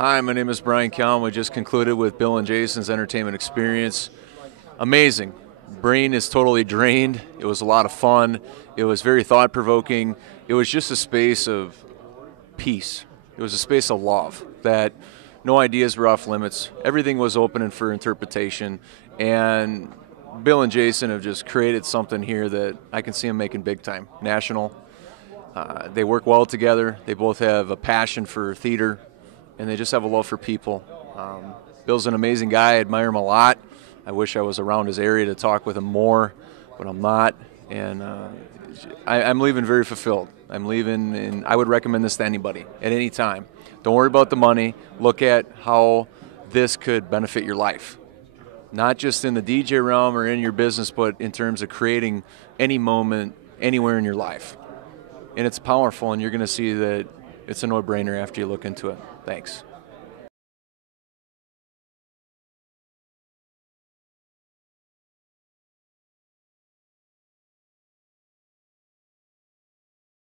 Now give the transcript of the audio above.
Hi, my name is Brian Kelm. We just concluded with Bill and Jason's entertainment experience. Amazing. Brain is totally drained. It was a lot of fun. It was very thought provoking. It was just a space of peace. It was a space of love that no ideas were off limits. Everything was open and for interpretation. And Bill and Jason have just created something here that I can see them making big time, national. They work well together. They both have a passion for theater, and they just have a love for people. Bill's an amazing guy. I admire him a lot. I wish I was around his area to talk with him more, but I'm not. And I'm leaving very fulfilled. I'm leaving, and I would recommend this to anybody at any time. Don't worry about the money. Look at how this could benefit your life, not just in the DJ realm or in your business, but in terms of creating any moment anywhere in your life. And it's powerful, and you're going to see that it's a no-brainer after you look into it. Thanks.